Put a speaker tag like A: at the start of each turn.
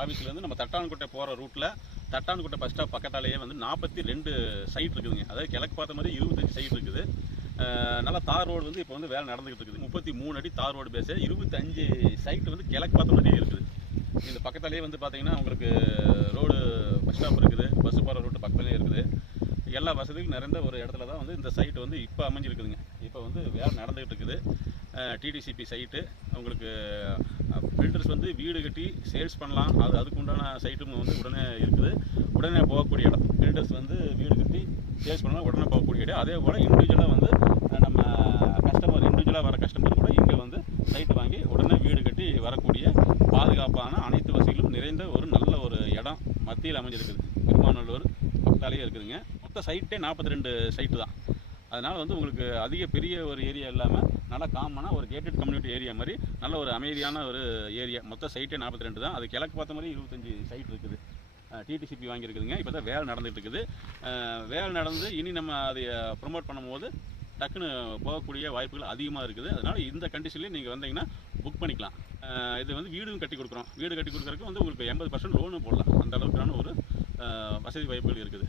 A: ஆஃபீஸ்லேருந்து நம்ம தட்டான்கோட்டை போகிற ரூட்டில் தட்டான்கோட்டை பஸ் ஸ்டாப் பக்கத்தாலேயே வந்து நாற்பத்தி ரெண்டு சைட் இருக்குதுங்க. அதாவது கிழக்கு பார்த்த மாதிரி இருபத்தஞ்சு சைட் இருக்குது. அஹ் நல்லா தார் ரோடு வந்து இப்போ வந்து வேலை நடந்துகிட்டு இருக்குது. முப்பத்தி மூணு அடி தார் ரோடு பேச இருபத்தஞ்சு சைட் வந்து கிழக்கு பார்த்த மாதிரியே இருக்குது. இந்த பக்கத்தாலேயே வந்து பார்த்தீங்கன்னா உங்களுக்கு ரோடு பஸ் ஸ்டாப் இருக்குது. பஸ் போகிற ரூட்டு பக்கத்துலேயே இருக்குது. எல்லா வசதியும் நிறைந்த ஒரு இடத்துல தான் வந்து இந்த சைட்டு வந்து இப்போ அமைஞ்சிருக்குதுங்க. இப்போ வந்து வேலை நடந்துகிட்டு இருக்குது. டிடிசிபி சைட்டு உங்களுக்கு பில்டர்ஸ் வந்து வீடு கட்டி சேல்ஸ் பண்ணலாம். அது அதுக்கு உண்டான சைட்டும் வந்து உடனே இருக்குது. உடனே போகக்கூடிய இடம். பில்டர்ஸ் வந்து வீடு கட்டி சேல்ஸ் பண்ணலாம் உடனே போகக்கூடிய இடம். அதே போல் இண்டிவிஜுவலாக வந்து நம்ம கஸ்டமர் இண்டிவிஜுவலாக வர கஸ்டமர் கூட இங்கே வந்து சைட் வாங்கி உடனே வீடு கட்டி வரக்கூடிய பாதுகாப்பான அனைத்து வசதிகளும் நிறைந்த ஒரு நல்ல ஒரு இடம் மத்தியில் அமைஞ்சிருக்குது. திருமாநல்லூர் பக்கத்தாலேயே இருக்குதுங்க. மொத்த சைட்டே நாற்பத்தி ரெண்டு சைட்டு தான். அதனால் வந்து உங்களுக்கு அதிக பெரிய ஒரு ஏரியா இல்லாமல் நல்லா காமனாக ஒரு கேட்டட் கம்யூனிட்டி ஏரியா மாதிரி நல்ல ஒரு அமைதியான ஒரு ஏரியா. மொத்த சைட்டே நாற்பத்தி ரெண்டு தான். அது கிழக்கு பார்த்த மாதிரி இருபத்தஞ்சி சைட் இருக்குது. டிடிசிபி வாங்கியிருக்குதுங்க. இப்போ தான் வேலை நடந்துகிட்டு இருக்குது வேலை நடந்து இனி நம்ம அதை ப்ரொமோட் பண்ணும்போது டக்குன்னு போகக்கூடிய வாய்ப்புகள் அதிகமாக இருக்குது. அதனால் இந்த கண்டிஷன்லேயே நீங்கள் வந்தீங்கன்னா புக் பண்ணிக்கலாம். இது வந்து வீடும் கட்டி கொடுக்குறோம். வீடு கட்டி கொடுக்குறதுக்கு வந்து உங்களுக்கு எண்பது பர்சன்ட் லோனும் போடலாம். அந்த அளவுக்கான ஒரு வசதி வாய்ப்புகள் இருக்குது.